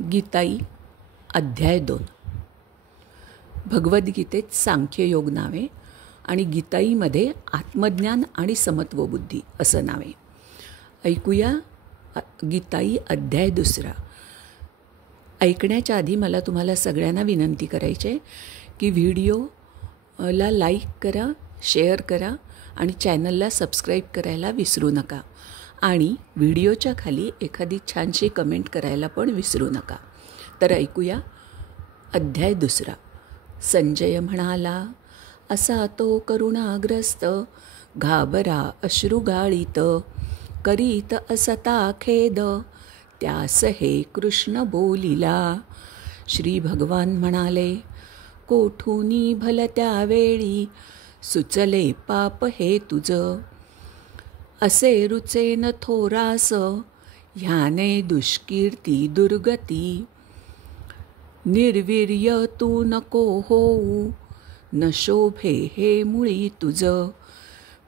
गीताई अध्याय 2. भगवद्गीतेत सांख्ययोग नावे आणि गीताईमध्ये आत्मज्ञान आणि समत्व बुद्धी असं नावे. ऐकूया गीताई अध्याय 2. ऐकण्याच्या आधी मला तुम्हाला सगळ्यांना विनंती करायची आहे की व्हिडिओला लाईक करा, शेअर करा आणि चॅनलला सबस्क्राईब करायला विसरू नका. आणि व्हिडिओच्या खाली एखादी छानशी कमेंट करायला पण विसरू नका. तर ऐकूया अध्याय 2. संजय म्हणाला, असा तो करुणाग्रस्त घाबरा अश्रुगाळीत करीत असता खेद त्यास हे कृष्ण बोलिला. श्री भगवान म्हणाले, कोठूनी भलत्या वेळी सुचले पाप हे तुझ असे रुचेन थोरास ह्याने दुष्कीर्ती दुर्गती. निर्वीर्य तू नको होऊ न शोभे हे मुळी तुझ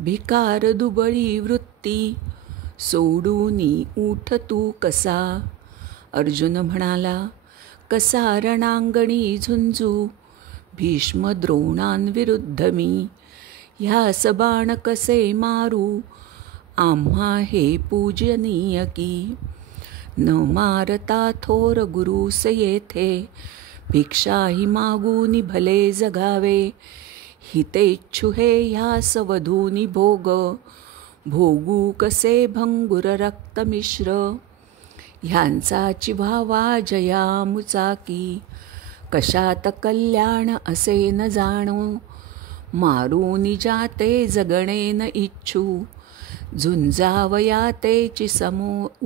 भिकार दुबळी वृत्ती सोडूनी उठ तू कसा. अर्जुन म्हणाला, कसा रणांगणी झुंजू भीष्म द्रोणांविरुद्ध मी ह्यास बाण कसे मारू आम्हा हे पूजनीय की. न मारता थोर गुरुस येथे भिक्षाही मागूनी भले जगावे हितेच्छू हे ह्यास वधूनी भोग भोगू कसे भंगुर रक्तमिश्र. ह्यांचा चिव्हावा जया मुचाकी कशात कल्याण असे न जाणो मारूनी जाते जगणे न इच्छू झुंजावया तेची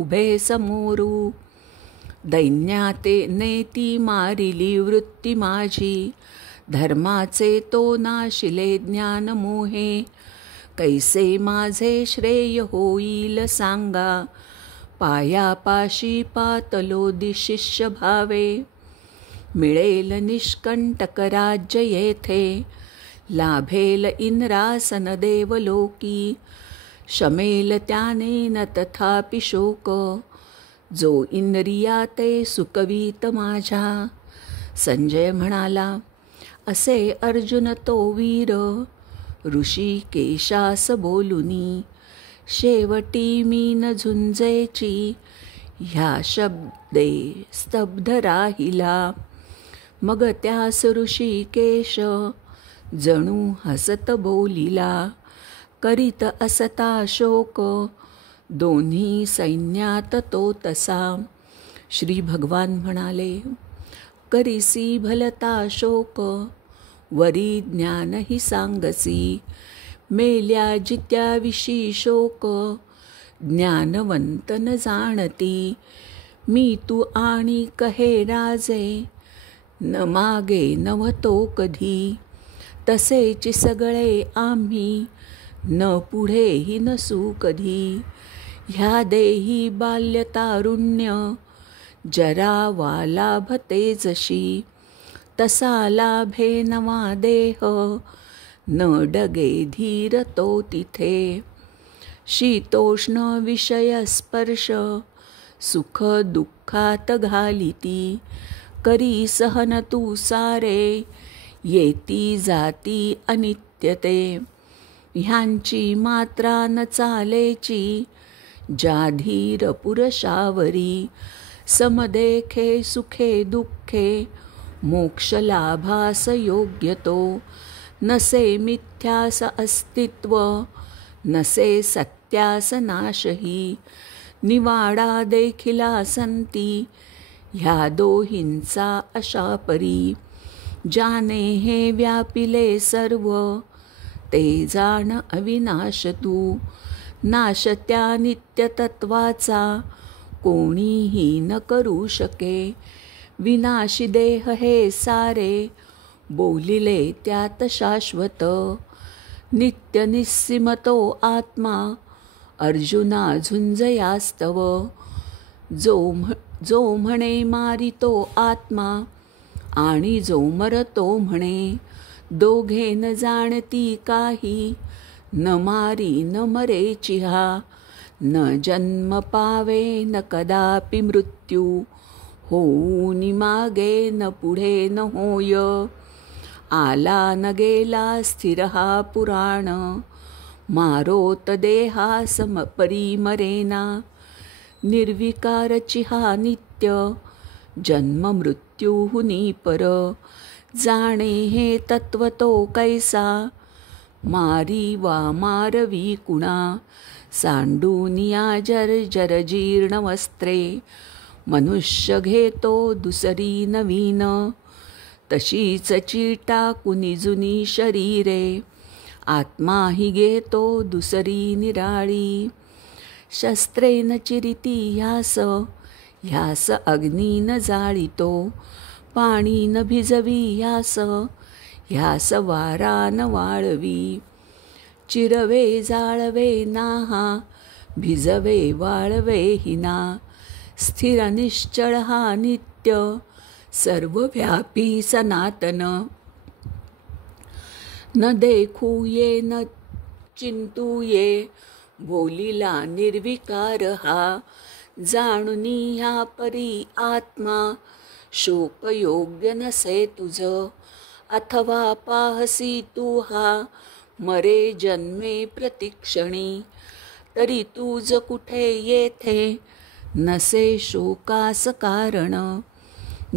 उभे समोरू. दैन्याते नेती मारिली वृत्ती माझी धर्माचे तो नाशिले ज्ञान मोहे कैसे माझे श्रेय होईल सांगा पायापाशी पातलो शिष्य भावे. मिळेल निष्कंटक राज्य येथे लाभेल इंद्रासन देवलोकी शमेल त्याने न तथापि शोक जो इंद्रिया ते सुकवीत माझ्या. संजय म्हणाला, असे अर्जुन तो वीर ऋषिकेशास बोलुनी शेवटी मी न झुंजेची ह्या शब्दे स्तब्ध राहिला. मग त्यास ऋषिकेश जणू हसत बोलिला करीत असता शोक दोन्ही सैन्यात तो तसा. श्री भगवान म्हणाले, करीसी भलता शोक वरी ज्ञानही सांगसी मेल्या जित्याविषयी शोक ज्ञानवंत न जाणती. मी तू आणि कहे राजे न मागे नव्हतो कधी तसेच सगळे आम्ही न पुढेही नसू कधी. ह्या देही बाल्यतारुण्य जरावा लाभते जशी तसा लाभे नवा देह न डगे धीर तो तिथे. शीतोष्ण विषय स्पर्श सुख दुःखात घालिती करी सहन तू सारे येती जाती अनित्यते. ह्यांची मात्रा न चालेची जाधीर पुरुषावरी समदेखे सुखे दुःखे मोक्ष लाभास योग्य तो. नसे मिथ्यास अस्तित्व नसे सत्यास नाशही निवाडा देखिला संती ह्या दोहींचा अशा परी. जाने हे व्यापिले सर्व ते जाण अविनाश तू नाश त्या नित्यतत्वाचा कोणीही न करू शके. विनाशी देह हे सारे बोलिले त्यात शाश्वत नित्य निस्सीमतो आत्मा अर्जुना झुंजयास्तव. जो म्हणे मारितो आत्मा आणि जो मरतो म्हणे दोघे न जाणती काही न मारी न मरे चिहा न जन्म पावे न कदापि मृत्यू होऊनी मागे न पुढे न होय. आला न गेला स्थिर हा पुराण. मारोत देहा समपरी मरेना. निर्विकारची हा नित्य जन्म मृत्यूहुनी पर. जाणे हे तत्व तो कैसा. मारी वा मारवी कुणा. सांडूनिया जर्जर जीर्ण वस्त्रे. मनुष्य घेतो दुसरी नवीन. तशीच चीटा कुणी जुनी शरीरे. आत्मा ही घेतो दुसरी निराळी. शस्त्रे न चिरिती ह्यास. ह्यास अग्नी न जाळीतो. पाणी न भिजवी ह्यास. ह्यास वारा न वाळवी. चिरवे जाळवे नाहा. भिजवे वाळवे हिना. स्थिर निश्चळ हा नित्य सर्वव्यापी सनातन. न देखूये न चिंतूये. बोलिला निर्विकार हा. जाणुनी ह्या परी आत्मा. शोकयोग्य नसे तुझ. अथवा पाहसी तू हा. मरे जन्मे प्रतिक्षणी. तरी तुझ कुठे येथे. नसे शोकास कारण.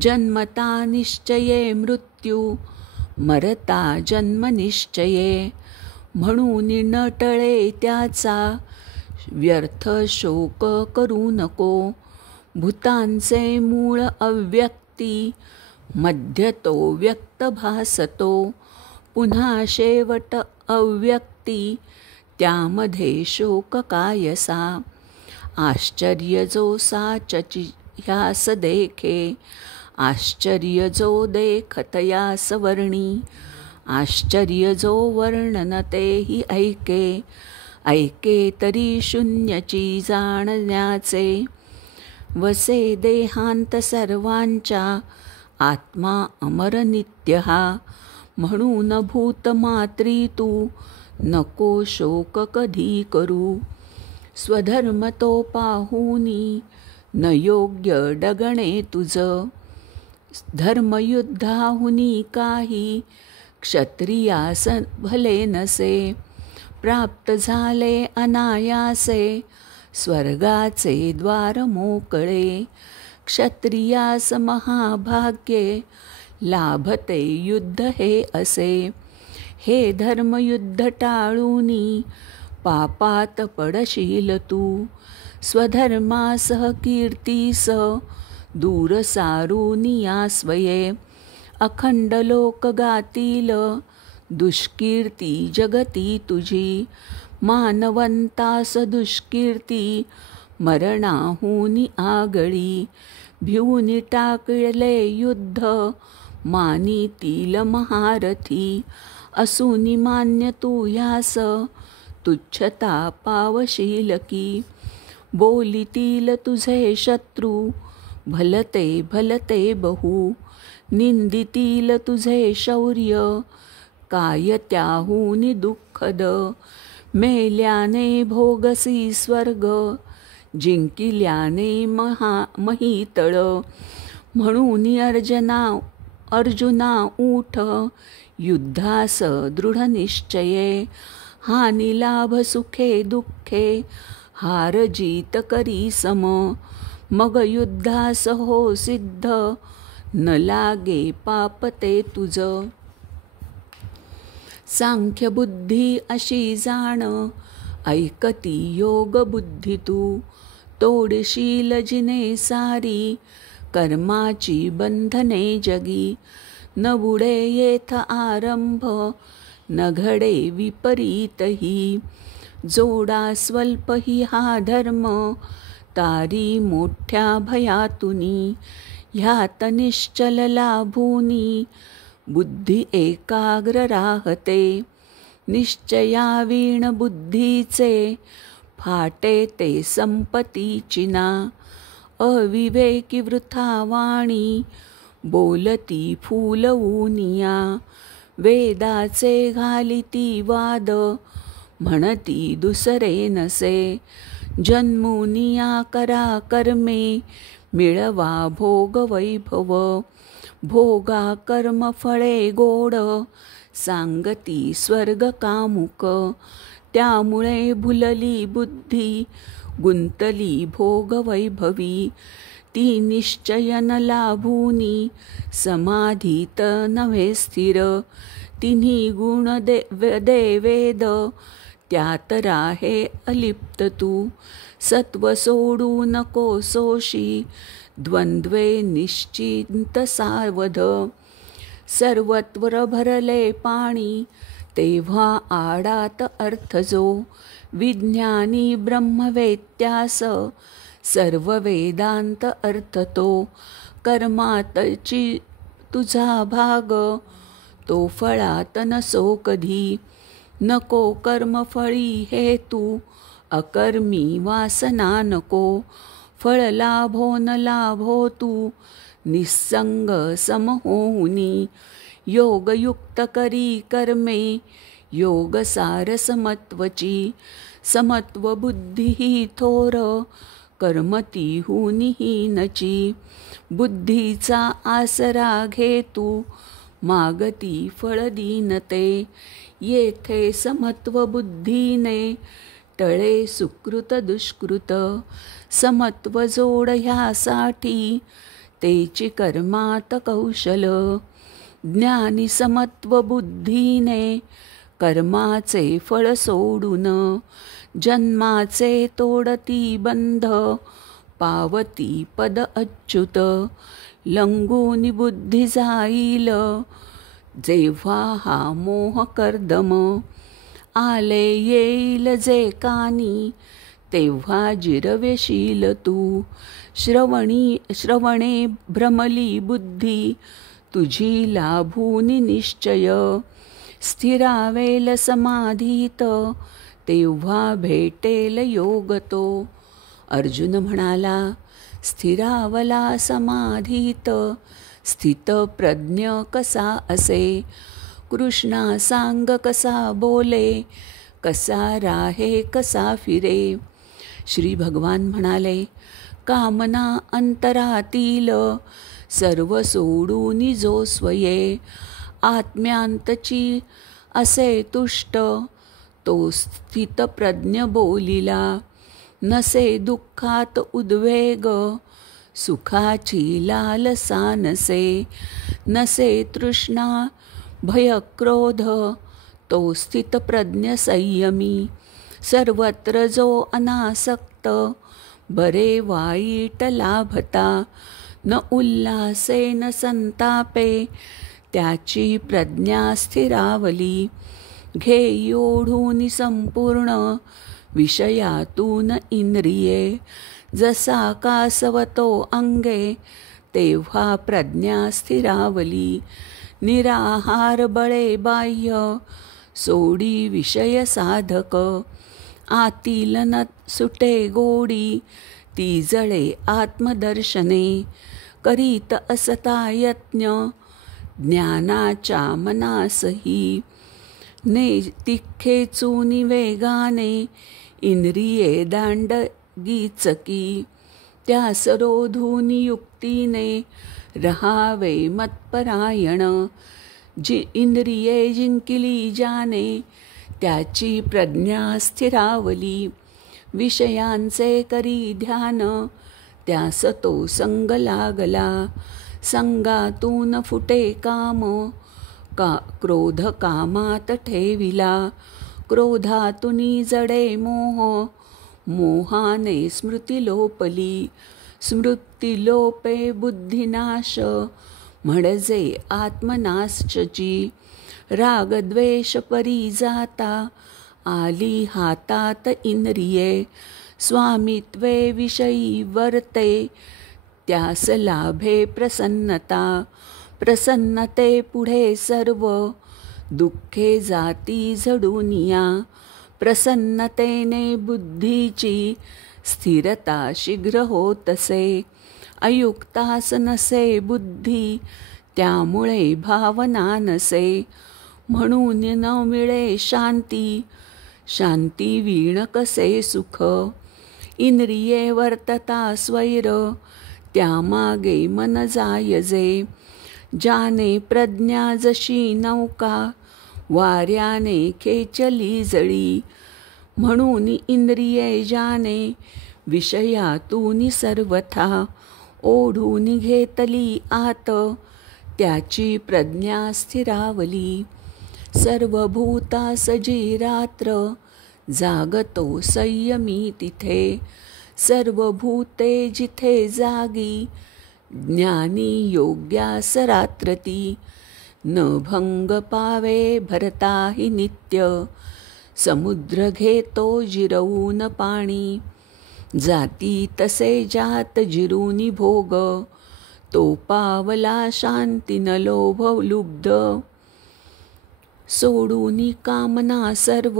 जन्मता निश्चये मृत्यू. मरता जन्म निश्चये. म्हणून न टळे त्याचा. व्यर्थ शोक करू नको. भूतांचे मूळ अव्यक्ती. मध्य तो व्यक्त भासतो. पुन्हा शेवट अव्यक्ती. त्यामध्ये शोक कायसा. आश्चर्य जो साचची ह्यास देखे. आश्चर्य जो देखत यास वर्णी. आश्चर्य जो वर्णनते ही ऐके. ऐके तरी शून्यची जाणण्याचे. वसे देहांत सर्वांच्या. आत्मा अमर नित्य हा. म्हणून भूतमात्री तू. नको शोक कधी करू. स्वधर्म तो पाहुनी. न योग्य डगणे तुझ. धर्मयुद्धाहुनी काही. क्षत्रियास भले नसे. प्राप्त झाले अनायासे. स्वर्गाचे द्वार मोकळे. क्षत्रियास महाभाग्ये. लाभते युद्ध हे असे. हे धर्मयुद्ध टाळूनी. पापात पडशील तू. स्वधर्मासह कीर्तीस. दूर सारुनिया स्वये. अखंड लोक गातील. दुष्कीर्ती जगती तुझी. मानवंतास दुष्कीर्ती. मरणाहुनी आगळी. भिवूनी टाकले युद्ध. मानितील महारथी. असूनी मान्य तू ह्यास. तुच्छता पावशील की. बोलितील तुझे शत्रू. भलते भलते बहु. निंदितील तुझे शौर्य. काय त्याहुनी दुःखद. मेल्याने भोगसी स्वर्ग. जिंकिल्याने महितळ. म्हणून अर्जुना उठ. युद्धास दृढ निश्चये. हानी लाभ सुखे दुःखे. हार जीत करी सम. मग युद्धास हो सिद्ध. न लागे पाप ते तुझ. सांख्य बुद्धी अशी जाण. ऐकती योग बुद्धी तू. तोडशील जिने सारी. कर्माची बंधने जगी. न बुडे येथ आरंभ. न घडे विपरीतही. जोडा स्वल्प ही हा धर्म. तारी मोठ्या भयातुनी. ह्यात निश्चल लाभूनी. बुद्धी एकाग्र राहते. निश्चयावीण बुद्धीचे. फाटे ते संपत्तीची ना. अविवेकी वृथा वाणी. बोलती फुलवूनिया. वेदाचे घालिती वाद. म्हणती दुसरे नसे. जन्मुनिया करा कर्मे. मिळवा भोग वैभव. भोगा कर्मफळे गोड, सांगती स्वर्ग कामुक. त्यामुळे भुलली बुद्धी, गुंतली भोग वैभवी. ती निश्चयन लाभूनी, समाधीत नव्हे स्थिर. तिन्ही गुण दे वेद, त्यात राहे अलिप्त तू. सत्व सोडू नको सोशी, द्वंद्वे निश्चिंत सावध. सर्वत्र भरले पाणी, तेव्हा आडात अर्थ जो. विज्ञानी ब्रह्मवेत्यास, सर्व वेदांत अर्थ तो. कर्मातची तुझा भाग, तो फळात नसो कधी. नको कर्मफळी हेतू, अकर्मी वासना नको. फळ लाभो न लाभो तू, निस्संग सम होऊनी. योगयुक्त करी कर्मे, योग सार समत्वची. समत्व बुद्धी ही थोर, कर्मती हुनीहीनची. बुद्धीचा आसरा घे तू, मागती फळ दीनते. येथे समत्व बुद्धीने, टळे सुकृत दुष्कृत. समत्व जोड ह्यासाठी, तेची कर्मात कौशल. ज्ञानी समत्व बुद्धीने, कर्माचे फळ सोडून. जन्माचे तोडती बंध, पावती पद अच्युत. लंगूनी बुद्धी जाईल, जेव्हा हा मोह कर्दम. आले येईल जे कानी, तेव्हा जिरवेशील तू. श्रवणे भ्रमली बुद्धी, तुझी लाभूनी निश्चय. स्थिरावेल समाधीत, तेव्हा भेटेल योग तो. अर्जुन म्हणाला, स्थिरावला समाधीत, स्थित प्रज्ञ कसा असे. कृष्णा सांग कसा बोले, कसा राहे कसा फिरे. श्री भगवान म्हणाले, कामना अंतरातील, सर्व सोडून जो स्वये. आत्म्यांतची असे तुष्ट, तो स्थित प्रज्ञ बोलिला. नसे दुःखात उद्वेग, सुखाची लालसा नसे. नसे तृष्णा भय क्रोध, तो स्थित प्रज्ञ संयमी. सर्वत्र जो अनासक्त, बरे वाईट लाभता. न उल्हासे न संतापे, त्याची प्रज्ञा स्थिरावली. घे ओढून संपूर्ण, विषयातून इंद्रिये. जसा कासवतो अंगे, तेव्हा प्रज्ञा स्थिरावली. निराहार बळे बाह्य, सोडी विषय साधक. आतील न सुटे गोडी, ती जळे आत्मदर्शने. करीत असता यत्न, ज्ञानाच्या मनासही. ने चुनी वेगाने, इंद्रिये दांडगीचकी. त्यास रोधून युक्तीने, रहावे मत्परायण. इंद्रिये जिंकिली ज्याने, त्याची प्रज्ञा स्थिरावली. विषयांचे करी ध्यान, त्यास तो संग लागला. संगातून फुटे काम, क्रोध कामात ठेविला. क्रोधातून जडे मोह, मोहाने स्मृती लोपली. स्मृती लोपे बुद्धिनाश, म्हणजे आत्मनाशची. रागद्वेष परी जाता, आली हातात इंद्रिये. स्वामित्वे विषयी वर्ते, त्यास लाभे प्रसन्नता. प्रसन्नते पुढे सर्व, दुःखे जाती झडूनिया. प्रसन्नतेने बुद्धीची, स्थिरता शीघ्र होतसे. अयुक्तास नसे बुद्धी, त्यामुळे भावना नसे. म्हणून न मिळे शांती, शांती वीण कसे सुख. इंद्रिये वर्तता स्वैर, त्यामागे मन जायजे. जाने प्रज्ञा जशी नौका वाऱ्याने खेचली जळी. म्हणून इंद्रिये जाने विषयातून सर्वथा. ओढून घेतली आत त्याची प्रज्ञा स्थिरावली. सर्व भूतास जी रात्र जागतो संयमी तिथे. सर्व भूते जिथे जागी ज्ञानी योग्यास रात्र ती. न भंग पावे भरताही नित्य समुद्र घेतो जिरवून पाणी. जाती तसे जात जिरूनी भोग तो पावला शांती न लोभ लुब्ध. सोडूनी कामना सर्व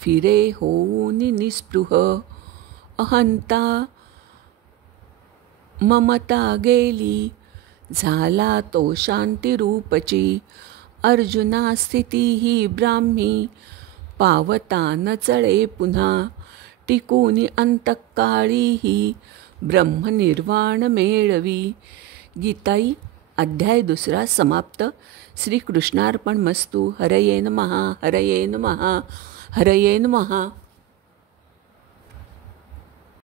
फिरे होऊन निस्पृह. अहंता ममता गेली झाला तो शांतिरूपची. अर्जुना स्थिती ही ब्राह्मी पावता न चळे पुन्हा. टिकूनी अंतकाळी ही ब्रह्मनिर्वाण मेळवी. गीताई अध्याय 2 समाप्त. श्रीकृष्णार्पणमस्तु. हरये नमः. हरये नमः. हरये नमः.